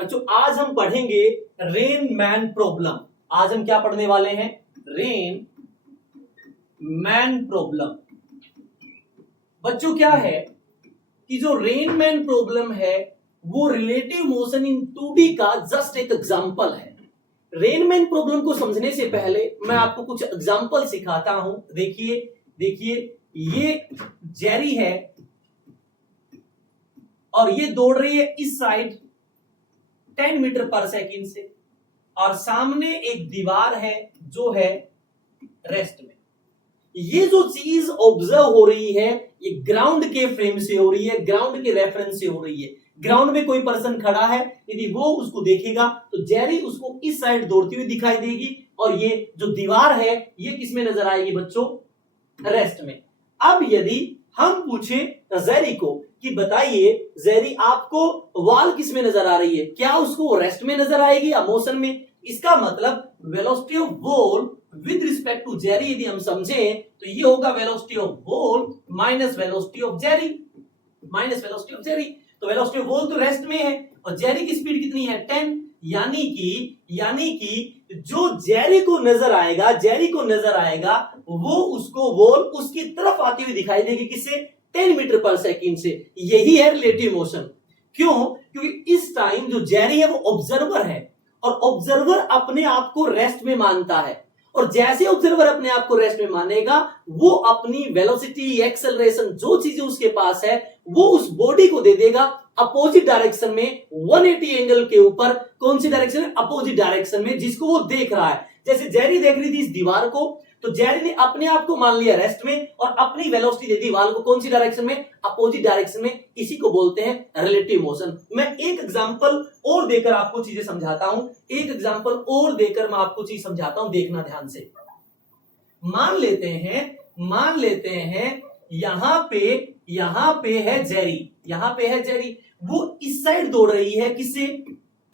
बच्चों आज हम पढ़ेंगे रेन मैन प्रॉब्लम। आज हम क्या पढ़ने वाले हैं? Rain man problem. बच्चों क्या है कि जो रेन मैन प्रॉब्लम है वो रिलेटिव मोशन इन 2D का जस्ट एक एग्जांपल है। रेन मैन प्रॉब्लम को समझने से पहले मैं आपको कुछ एग्जांपल सिखाता हूं। देखिए ये जेरी है और ये दौड़ रही है इस साइड 10 मीटर पर सेकंड से, और सामने एक दीवार है जो है रेस्ट में। ये जो चीज ऑब्जर्व हो रही है ये ग्राउंड के फ्रेम से हो रही है, ग्राउंड के रेफरेंस से हो रही है। ग्राउंड में कोई पर्सन खड़ा है, यदि वो उसको देखेगा तो जेरी उसको इस साइड दौड़ती हुई दिखाई देगी, और ये जो दीवार है ये किसमें नजर आएगी बच्चों? रेस्ट में। अब यदि हम पूछे जेरी को कि बताइए जेरी आपको वॉल किस में नजर आ रही है, क्या उसको रेस्ट में नजर आएगी या मोशन में? इसका मतलब velocity of ball with respect to Jerry यदि हम समझें तो ये होगा velocity of ball minus velocity of Jerry, minus velocity of Jerry. तो वेलोसिटी ऑफ बॉल तो रेस्ट में है और जेरी की स्पीड कितनी है? 10। यानी कि जो जेरी को नजर आएगा वो उसको बॉल उसकी तरफ आती हुई दिखाई देगी, किससे? 10 मीटर पर सेकंड से। यही है रिलेटिव मोशन। क्यों? क्योंकि इस टाइम जो जेरी है वो ऑब्जर्वर है और ऑब्जर्वर अपने आप को रेस्ट में मानता है, और जैसे ऑब्जर्वर अपने आप को रेस्ट में मानेगा वो अपनी वेलोसिटी, एक्सेलरेशन, जो चीजें उसके पास है वो उस बॉडी को दे देगा अपोजिट डायरेक्शन में 180 एंगल के ऊपर। कौन सी डायरेक्शन में? अपोजिट डायरेक्शन में, जिसको वो देख रहा है। जैसे जेरी देख रही थी इस दीवार को, तो जेरी ने अपने आप को मान लिया रेस्ट में और अपनी वेलोसिटी दे दी वॉल को कौन सी डायरेक्शन में? अपोजिट डायरेक्शन में। इसी को बोलते हैं रिलेटिव मोशन। मैं एक एग्जांपल और देकर आपको चीजें समझाता हूं, देखना ध्यान से। मान लेते हैं यहां पे है जेरी, वो इस साइड दौड़ रही है किससे?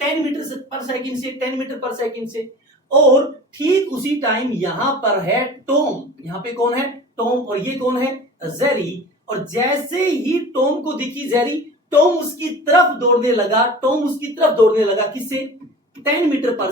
10 मीटर पर सेकंड से, और ठीक उसी टाइम यहां पर है टॉम। यहां पे कौन है? टॉम। और ये कौन है? जेरी। और जैसे ही टॉम को दिखी जेरी, टॉम उसकी तरफ दौड़ने लगा किससे? 10 मीटर पर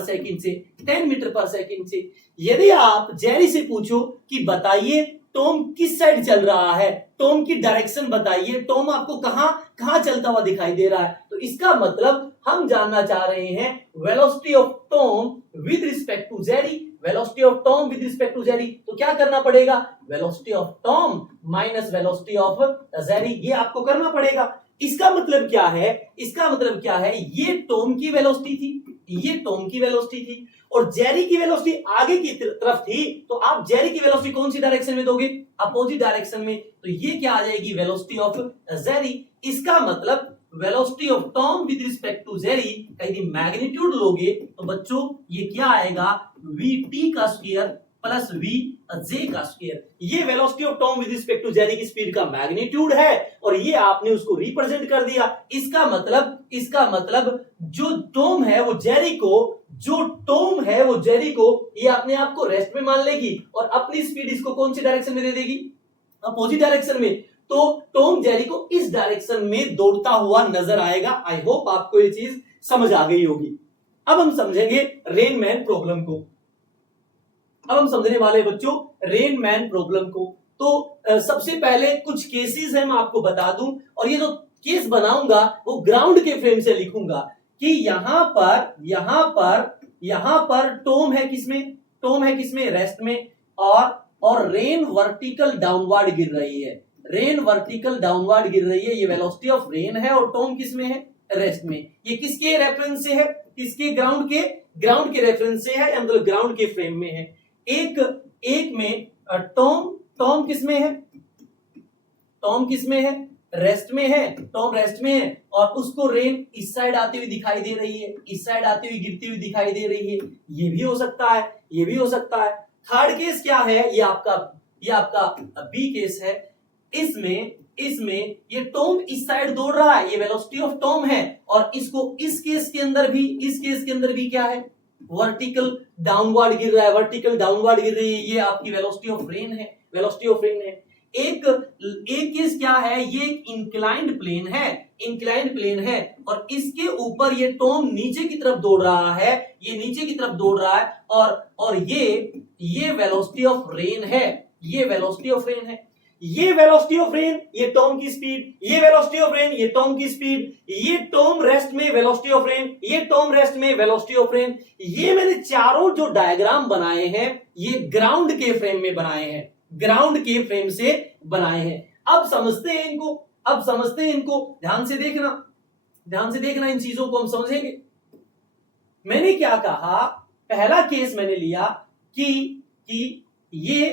सेकंड से। यदि आप जेरी से पूछो कि बताइए टॉम किस साइड चल रहा है, टॉम की डायरेक्शन बताइए, टॉम आपको कहां चलता हुआ दिखाई दे रहा है, तो इसका मतलब हम जानना चाह रहे हैं velocity of Tom with respect to Jerry. तो क्या करना पड़ेगा? Velocity of Tom minus velocity of Jerry, ये आपको करना पड़ेगा। इसका मतलब क्या है? ये टॉम की वेलोसिटी थी और जेरी की वेलोसिटी आगे की तरफ थी, तो आप जेरी की वेलोसिटी कौन सी डायरेक्शन में दोगे? अपोजिट डायरेक्शन में। तो ये क्या आ जाएगी? Velocity of Jerry. इसका मतलब velocity of Tom with respect to Jerry का यदि मैग्नीट्यूड लोगे तो बच्चों ये क्या आएगा? vt का स्क्वायर प्लस vj का स्क्वायर। ये velocity of Tom with respect to Jerry की स्पीड का मैग्नीट्यूड है और ये आपने उसको रिप्रेजेंट कर दिया। इसका मतलब जो टॉम है वो जेरी को ये अपने आप को रेस्ट में मान लेगी और अपनी स्पीड इसको कौन सी डायरेक्शन में दे देगी? अपोजिट डायरेक्शन में। तो टॉम जेरी को इस डायरेक्शन में दौड़ता हुआ नजर आएगा। आई होप आपको ये चीज समझ आ गई होगी। अब हम समझेंगे रेन मैन प्रॉब्लम को। अब हम समझने वाले बच्चों रेन मैन प्रॉब्लम को। तो सबसे पहले कुछ केसेस है मैं आपको बता दूं, और ये जो केस बनाऊंगा वो ग्राउंड के फ्रेम से लिखूंगा कि यहां पर टॉम है किसमें? रेस्ट में, और रेन वर्टिकल डाउनवर्ड गिर रही है। ये वेलोसिटी ऑफ रेन है और टॉम किसमें है? रेस्ट में। ये किसके रेफरेंस से है? किसके? ग्राउंड के रेफरेंस से है, मतलब ग्राउंड के फ्रेम में है। एक में टॉम किसमें है? रेस्ट में है। टॉम रेस्ट में है और उसको रेन इस साइड आती हुई दिखाई दे रही है, इस साइड आती हुई गिरती हुई दिखाई दे रही है। ये भी हो सकता है। थर्ड केस क्या है? ये आपका बी केस है। इसमें ये टॉम इस साइड दौड़ रहा है, ये वेलोसिटी ऑफ टॉम है, और इसको इस केस के अंदर भी क्या है? वर्टिकल डाउनवर्ड गिर रहा है, ये आपकी वेलोसिटी ऑफ रेन है। एक केस क्या है, ये एक इंक्लाइंड प्लेन है, इंक्लाइंड प्लेन है और इसके ऊपर ये टॉम नीचे की तरफ दौड़ रहा है, ये नीचे की तरफ दौड़ रहा है और ये वेलोसिटी ऑफ रेन है, ये वेलोसिटी ऑफ रेन है, ये वेलोसिटी ऑफ रेन, ये टॉम की स्पीड, ये वेलोसिटी ऑफ रेन, ये टॉम की स्पीड, ये टॉम रेस्ट में वेलोसिटी ऑफ रेन, ये टॉम रेस्ट में वेलोसिटी ऑफ रेन। ये मैंने चारों जो डायग्राम बनाए हैं ये ग्राउंड के फ्रेम में बनाए हैं, ग्राउंड के फ्रेम से बनाए हैं। अब समझते हैं इनको, अब समझते हैं इनको, ध्यान से देखना, ध्यान से देखना, इन चीजों को हम समझेंगे। मैंने क्या कहा, पहला केस मैंने लिया कि ये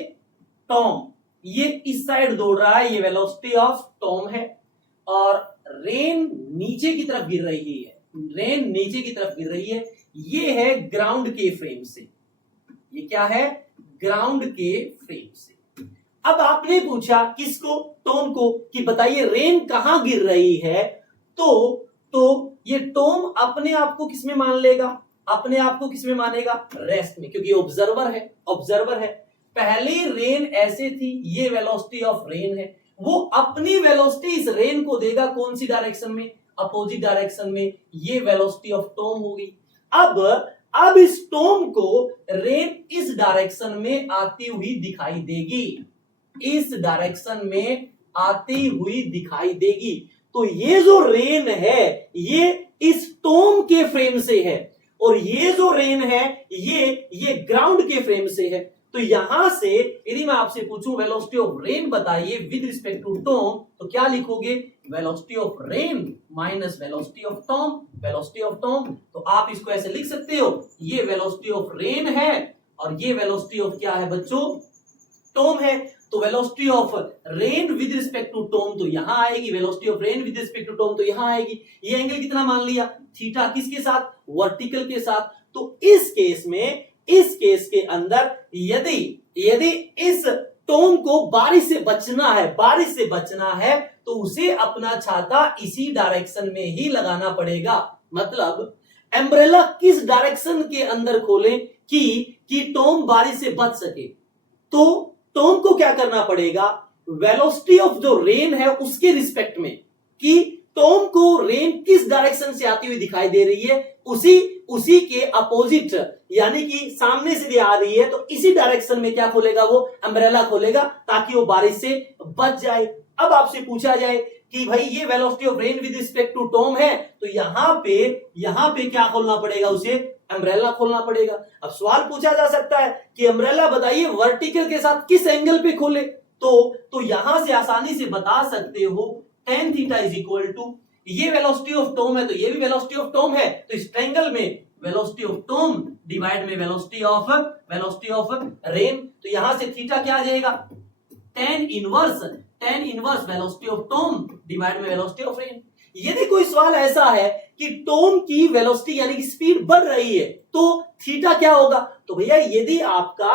टॉम ये इस साइड दौड़ रहा है, ये वेलोसिटी ऑफ टॉम है और रेन नीचे की तरफ गिर रही है, रेन नीचे की तरफ गिर रही है। ये है ग्राउंड के फ्रेम से, ये क्या है, ग्राउंड के फ्रेम से। अब आपने पूछा किसको, टॉम को, कि बताइए रेन कहां गिर रही है, तो ये टॉम अपने आप को किसमें मान लेगा, अपने आप को किसमें मानेगा, रेस्ट में, क्योंकि ऑब्जर्वर है, ऑब्जर्वर है। पहले रेन ऐसे थी, ये वेलोसिटी ऑफ रेन है, वो अपनी वेलोसिटी इस रेन को देगा कौन सी डायरेक्शन में, अपोजिट डायरेक्शन में, ये वेलोसिटी ऑफ टॉम होगी। अब इस टॉम को रेन इस डायरेक्शन में आती हुई दिखाई देगी, इस डायरेक्शन में आती हुई दिखाई देगी। तो ये जो रेन है ये इस टॉम के फ्रेम से है और ये जो रेन है ये ग्राउंड के फ्रेम से है। तो यहां से यदि मैं आपसे पूछूं वेलोसिटी ऑफ रेन बताइए विद रिस्पेक्ट टू टॉम, तो क्या लिखोगे, velocity of rain minus velocity of Tom, velocity of Tom. तो आप इसको ऐसे लिख सकते हो, ये वेलोसिटी ऑफ रेन है और ये वेलोसिटी ऑफ क्या है बच्चों, टॉम है। तो velocity of rain with respect to Tom तो यहां आएगी, velocity of rain with respect to Tom तो यहां आएगी। ये एंगल कितना मान लिया, थीटा, किसके साथ, वर्टिकल के साथ। तो इस केस में, इस केस के अंदर यदि इस टॉम को बारिश से बचना है, बारिश से बचना है तो उसे अपना छाता इसी डायरेक्शन में ही लगाना पड़ेगा। मतलब एम्ब्रेला किस डायरेक्शन के अंदर खोलें कि टॉम बारिश से बच सके, तो टॉम को क्या करना पड़ेगा, वेलोसिटी ऑफ जो रेन है उसके रिस्पेक्ट में, कि टॉम को रेन किस डायरेक्शन से आती हुई दिखाई दे रही है उसी के अपोजिट, यानी कि सामने से भी आ रही है तो इसी डायरेक्शन में क्या खोलेगा, वो अम्ब्रेला खोलेगा ताकि वो बारिश से बच जाए। अब आपसे पूछा जाए कि भाई ये velocity of rain with respect to Tom है, तो यहां पे क्या खोलना पड़ेगा, उसे अम्ब्रेला खोलना पड़ेगा। अब सवाल पूछा जा सकता है कि अम्ब्रेला बताइए वर्टिकल के साथ किस एंगल पे खोले, तो यहां से आसानी से बता सकते हो tan theta is equal to, ये वेलोसिटी ऑफ टॉम है तो ये भी वेलोसिटी ऑफ टॉम है, तो इस ट्रायंगल में वेलोसिटी ऑफ टॉम डिवाइड में वेलोसिटी ऑफ रेन। तो यहां से थीटा क्या आ जाएगा, tan inverse velocity of Tom divide में वेलोसिटी ऑफ रेन। यदि कोई सवाल ऐसा है कि टॉम की वेलोसिटी यानी कि स्पीड बढ़ रही है तो थीटा क्या होगा, तो भैया यदि आपका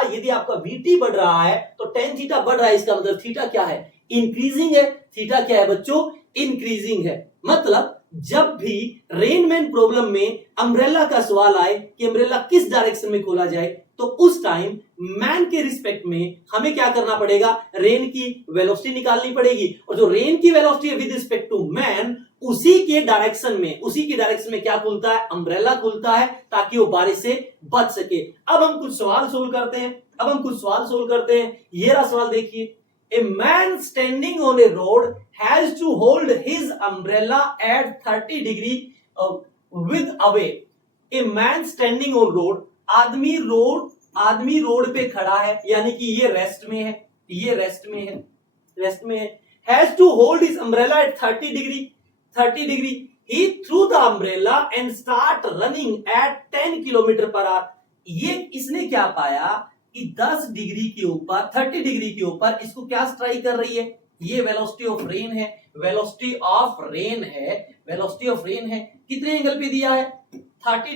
vt बढ़ रहा है तो tan थीटा बढ़ रहा है, इसका मतलब थीटा क्या है, इंक्रीजिंग है। थीटा क्या है बच्चों, इंक्रीजिंग है। मतलब जब भी रेनमैन प्रॉब्लम में अम्ब्रेला का सवाल आए कि अम्ब्रेला किस डायरेक्शन में खोला जाए, तो उस टाइम मैन के रिस्पेक्ट में हमें क्या करना पड़ेगा, रेन की वेलोसिटी निकालनी पड़ेगी और जो रेन की वेलोसिटी है विद रिस्पेक्ट टू मैन उसी के डायरेक्शन में क्या खुलता है, अम्ब्रेला खुलता है ताकि वो बारिश से बच सके। अब हम कुछ सवाल सोल्व करते हैं। ये रहा सवाल देखिए, A man standing on a road has to hold his umbrella at 30 degree with away. A man standing on road, आदमी रोड पे खड़ा है, यानी कि ये रेस्ट में है, has to hold his umbrella at 30 degree. He threw the umbrella and start running at 10 km per hour. ये इसने क्या पाया कि 10 डिग्री के ऊपर, 30 डिग्री के ऊपर इसको क्या स्ट्राइक कर रही है, ये वेलोसिटी ऑफ रेन है, वेलोसिटी ऑफ रेन है। कितने एंगल पे दिया है, 30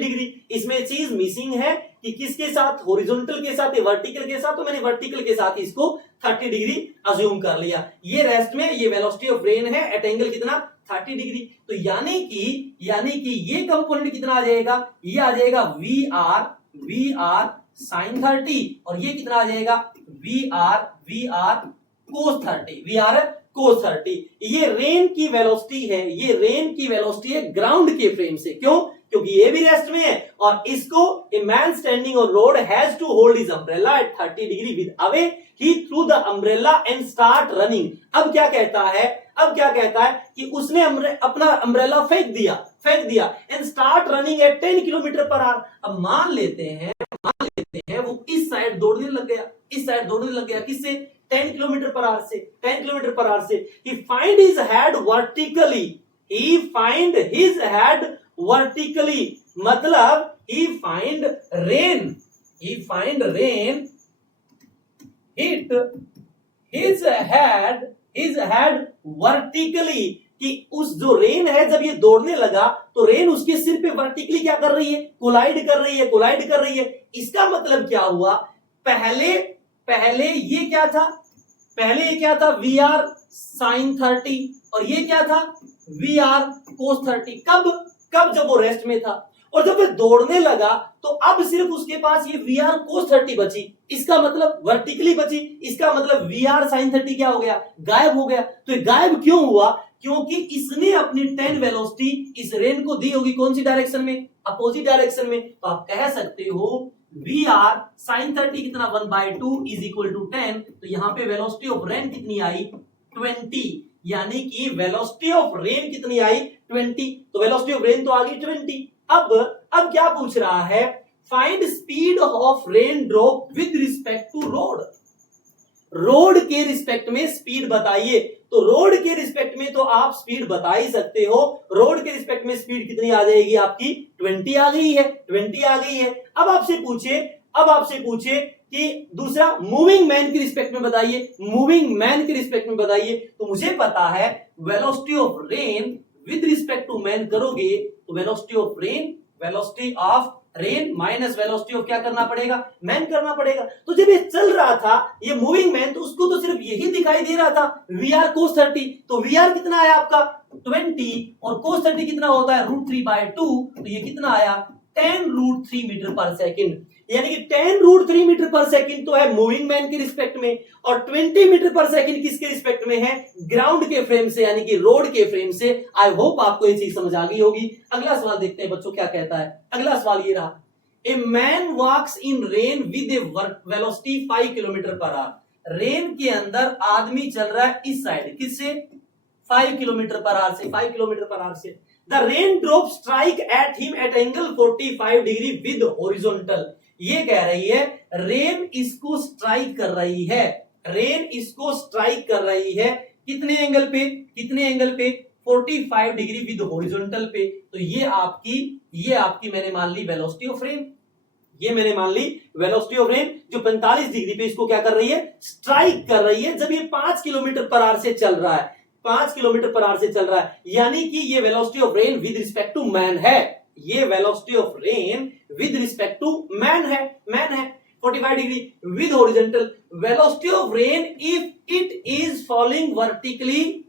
डिग्री। इसमें चीज मिसिंग है कि किसके साथ, हॉरिजॉन्टल के साथ या वर्टिकल के साथ, तो मैंने वर्टिकल के साथ इसको 30 डिग्री अज्यूम कर लिया। ये रेस्ट में, ये वेलोसिटी ऑफ रेन है एट एंगल कितना, 30 डिग्री। तो यानी कि ये कंपोनेंट कितना आ जाएगा, ये आ जाएगा वी आर sin 30 और ये कितना आ जाएगा, V R cos 30, V R cos 30। ये रेन की वेलोसिटी है, ये रेन की वेलोसिटी है ग्राउंड के फ्रेम से। क्यों? क्योंकि ये भी रेस्ट में है और इसको a man standing on road has to hold his umbrella at 30 degree with away, he through the umbrella and start running. अब क्या कहता है, अब क्या कहता है कि उसने अपना अम्ब्रेला फेंक दिया and start running at 10 kilometre per our. अब मान लेते हैं वो इस साइड दौड़ने लग गया, इस साइड दौड़ने लग गया, किससे? 10 किलोमीटर पर आवर से, 10 किलोमीटर पर आवर से। ही फाइंड हिज हेड वर्टिकली, ही फाइंड हिज हेड वर्टिकली, मतलब he find rain hit his head vertically, कि उस जो रेन है जब ये दौड़ने लगा तो रेन उसके सिर पे वर्टिकली क्या कर रही है? कोलाइड कर रही है। इसका मतलब क्या हुआ? पहले ये क्या था? वी आर साइन 30 और ये क्या था? वी आर कोस 30। कब? जब वो रेस्ट में था। और जब वो दौड़ने लगा तो अब सिर्फ उसके पास ये वी आर कोस 30 बची, इसका मतलब वर्टिकली बची, इसका मतलब वी आर साइन 30 क्या हो गया? गायब हो गया। तो ये गायब क्यों हुआ? क्योंकि इसने अपनी 10 वेलोसिटी इस रेन को दी होगी कौन सी डायरेक्शन में? अपोजिट डायरेक्शन में। तो आप कह सकते हो वी आर साइन 30 कितना? 1/2 इज इक्वल टू 10। तो यहां पे वेलोसिटी ऑफ रेन कितनी आई? 20, यानी कि वेलोसिटी ऑफ रेन कितनी आई? 20। तो वेलोसिटी ऑफ रेन तो आ गई 20। अब क्या पूछ रहा है? Find speed of rain drop with respect to road के रिस्पेक्ट में स्पीड बताइए। तो रोड के रिस्पेक्ट में तो आप स्पीड बता ही सकते हो। रोड के रिस्पेक्ट में स्पीड कितनी आ जाएगी आपकी? 20 आ गई है। अब आपसे पूछे कि दूसरा मूविंग मैन के रिस्पेक्ट में बताइए। तो मुझे पता है velocity of rain with respect to man करोगे तो velocity of rain minus velocity of क्या करना पड़ेगा? मैन करना पड़ेगा। तो जब ये चल रहा था ये मूविंग मैन, तो उसको तो सिर्फ यही दिखाई दे रहा था वी आर कोस 30। तो वी आर कितना आया आपका? 20 और कोस 30 कितना होता है? √3/2। तो ये कितना आया? 10√3 मीटर पर सेकंड। यानी कि 10√3 मीटर पर सेकंड तो है मूविंग मैन के रिस्पेक्ट में और 20 मीटर पर सेकंड किसके रिस्पेक्ट में है? ग्राउंड के फ्रेम से, यानी कि रोड के फ्रेम से। आई होप आपको ये चीज समझ आ गई होगी। अगला सवाल देखते हैं बच्चों क्या कहता है। अगला सवाल ये रहा, a man walks in rain with a velocity 5 kilometre per hour. Rain के अंदर आदमी चल रहा है इस साइड, किससे? 5 किलोमीटर पर आवर से। The rain drop strike at him at angle 45 degree with horizontal. ये कह रही है रेन इसको स्ट्राइक कर रही है कितने एंगल पे? 45 डिग्री विद हॉरिजॉन्टल पे। तो ये आपकी मैंने मान ली वेलोसिटी ऑफ रेन, जो 45 डिग्री पे इसको क्या कर रही है? स्ट्राइक कर रही है, जब ये 5 किलोमीटर पर आवर से चल रहा है। यानी कि ये velocity of rain with respect to man है। 45 degree with horizontal. Velocity of rain if it is falling vertically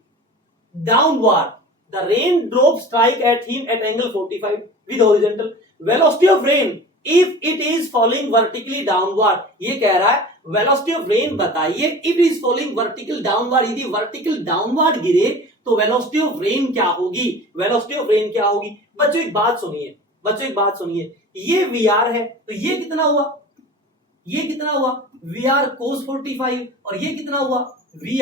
downward, the rain drop strike at him at angle 45 with horizontal. Velocity of rain if it is falling vertically downward, ये कह रहा है velocity of rain बताइए if is falling vertical downward. यदि vertical downward गिरे तो velocity of rain क्या होगी? बच्चों एक बात सुनिए, ये वी आर है तो ये कितना हुआ? वी आर कोस 45 और ये कितना हुआ? V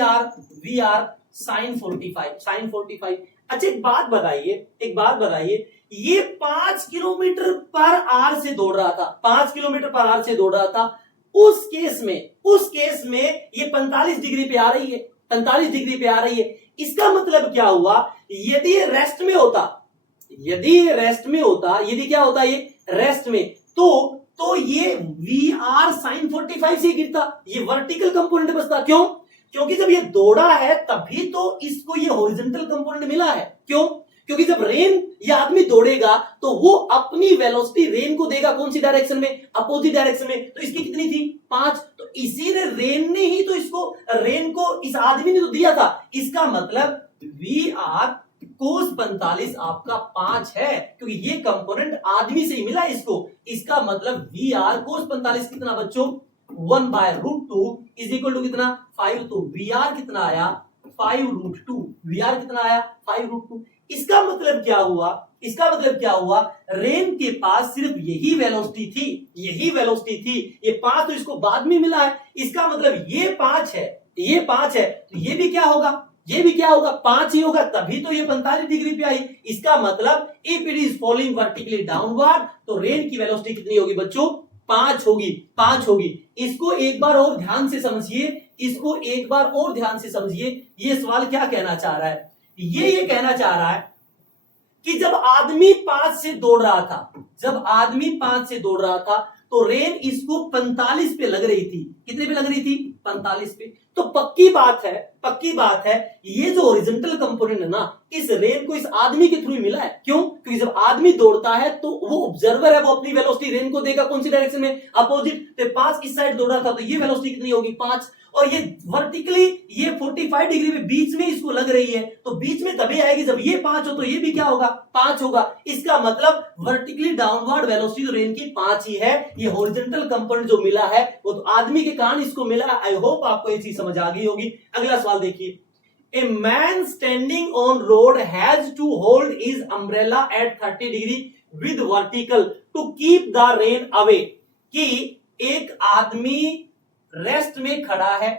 R sine 45। अच्छा एक बात बताइए, ये 5 किलोमीटर पर आवर से दौड़ रहा था। उस केस में ये 45 डिग्री पे आ रही है। इसका मतलब क्या हुआ? यदि रेस्ट में होता, यदि क्या होता ये रेस्ट में, तो ये वी आर साइन 45 से गिरता, ये वर्टिकल कंपोनेंट बचता। क्यों? क्योंकि जब ये दौड़ा है तभी तो इसको ये हॉरिजॉन्टल कंपोनेंट मिला है। क्यों? क्योंकि जब रेन या आदमी दौड़ेगा तो वो अपनी वेलोसिटी रेन को देगा कौन सी डायरेक्शन में? अपोजिट डायरेक्शन में। तो इसकी कितनी थी? 5। तो इसी ने रेन को इस आदमी ने तो दिया था। इसका मतलब वी आर कोस 45 आपका 5 है, क्योंकि ये कंपोनेंट आदमी से ही मिला इसको। इसका मतलब वी आर कोस 45 कितना बच्चों? 1/√2 इज इक्वल टू कितना 5। तो VR कितना आया 5√2। VR कितना आया 5√2। इसका मतलब क्या हुआ, इसका मतलब क्या हुआ, रेन के पास सिर्फ यही वेलोसिटी थी, यही वेलोसिटी थी। ये 5 तो इसको बाद में मिला है, इसका मतलब ये 5 है, ये 5 है, तो ये भी क्या होगा, ये भी क्या होगा 5 ही होगा, तभी तो ये 45 डिग्री पे आई। इसका मतलब if it is following vertically downward तो रेन की वेलोसिटी कितनी होगी बच्चों 5 होगी, 5 होगी। इसको एक बार और ध्यान से समझिए, इसको एक बार और ध्यान से समझिए। ये सवाल क्या कहना चाह रहा है, ये कहना चाह रहा है कि जब आदमी 5 से दौड़ रहा था, जब आदमी 5 से दौड़ रहा था तो रेन इसको 45 पे लग रही थी। कितने पे लग रही थी 45 पे। तो पक्की बात है, पक्की बात है, ये जो ओरिजेंटल कंपोनेंट है ना, इस रेन को इस आदमी के थ्रू मिला है। क्यों, क्योंकि जब आदमी दौड़ता है तो वो ऑब्जर्वर है, वो अपनी वेलोसिटी रेन को देगा कौन सी डायरेक्शन में, अपोजिट। तो 5 इस साइड दौड़ रहा था तो ये वेलोसिटी कितनी होगी 5, और ये वर्टिकली ये 45 डिग्री में बीच में इसको लग रही है, तो बीच में तभी आएगी जब ये 5 हो, तो ये भी क्या होगा 5 होगा। इसका मतलब वर्टिकली डाउनवर्ड वेलोसिटी तो रेन की 5 ही है। ये हॉरिजॉन्टल कंपोनेंट जो मिला है वो तो आदमी के कारण इसको मिला। आई होप आपको ये चीज समझ आ गई होगी। अगला सवाल देखिए, a man standing on road has to hold his umbrella at 30 degree with vertical to keep the rain away. कि एक आदमी रेस्ट में खड़ा है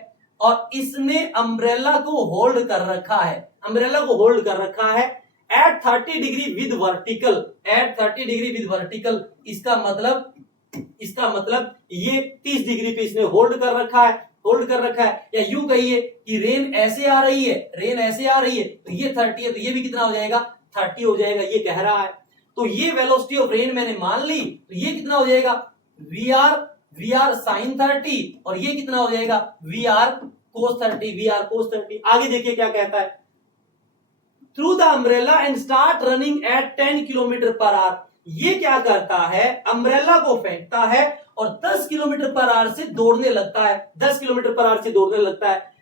और इसने अम्ब्रेला को होल्ड कर रखा है, अम्ब्रेला को होल्ड कर रखा है at 30 degree with vertical, at 30 degree with vertical. इसका मतलब ये 30 डिग्री पे इसने होल्ड कर रखा है, होल्ड कर रखा है। या यूं कहिए कि रेन ऐसे आ रही है, रेन ऐसे आ रही है, तो ये 30 है, तो ये भी कितना हो जाएगा 30 हो जाएगा, ये कह रहा है। तो ये वेलोसिटी ऑफ रेन मैंने मान ली, तो ये कितना हो जाएगा VR sin 30, और ये कितना हो जाएगा VR cos 30। आगे देखिए क्या कहता है, through the umbrella and start running at 10 kilometre per our. ये क्या करता है, अम्ब्रेला को फेंकता है और 10 किलोमीटर पर आवर से दौड़ने लगता है, 10 किलोमीटर पर आवर से दौड़ने लगता है।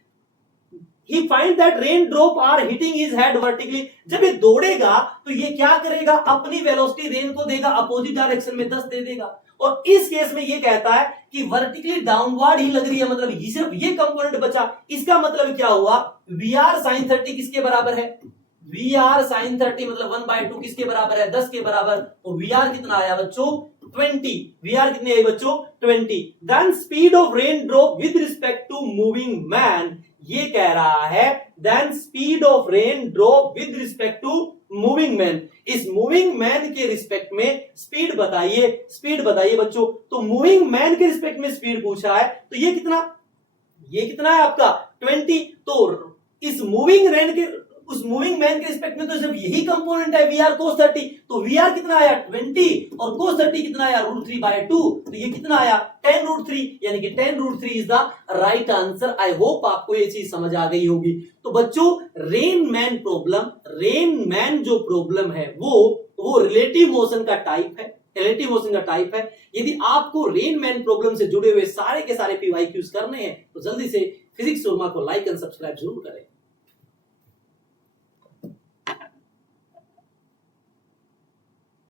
He find that raindrop are hitting his head vertically। जब ये दौड़ेगा तो ये क्या करेगा, अपनी वेलोसिटी रेन को देगा अपोजिट डायरेक्शन में 10 दे देगा। और इस केस में ये कहता है कि वर्टिकली डाउनवर्ड ही लग रही है, मतलब सिर्फ ये कंपोनेंट बचा। इसका मतलब क्या हुआ, VR sin 30 किसके बराबर है, VR sin 30 मतलब 1/2 किसके बराबर है 10 के बराबर। तो VR कितना आया बच्चों 20। VR कितनी आई बच्चों 20। Then speed of rain drop with respect to moving man. ये कह रहा है then speed of rain drop with respect to moving man. इस मूविंग मैन के रिस्पेक्ट में स्पीड बताइए, स्पीड बताइए बच्चों। तो मूविंग मैन के रिस्पेक्ट में स्पीड पूछा है, तो ये कितना है आपका 20। तो इस मूविंग रेन के उस मूविंग मैन के रिस्पेक्ट में तो सिर्फ यही कंपोनेंट है VR cos 30। तो VR कितना आया 20 और cos 30 कितना आया √3/2। तो ये कितना आया 10√3, यानी कि 10√3 is the right answer. I hope आपको ये चीज समझ आ गई होगी। तो बच्चों रेन मैन जो प्रॉब्लम है वो रिलेटिव मोशन का टाइप है, रिलेटिव मोशन का टाइप है। यदि आपको रेन मैन प्रॉब्लम से जुड़े हुए सारे के सारे PYQs करने हैं तो जल्दी से फिजिक्स शोरमा को लाइक एंड सब्सक्राइब जरूर करें।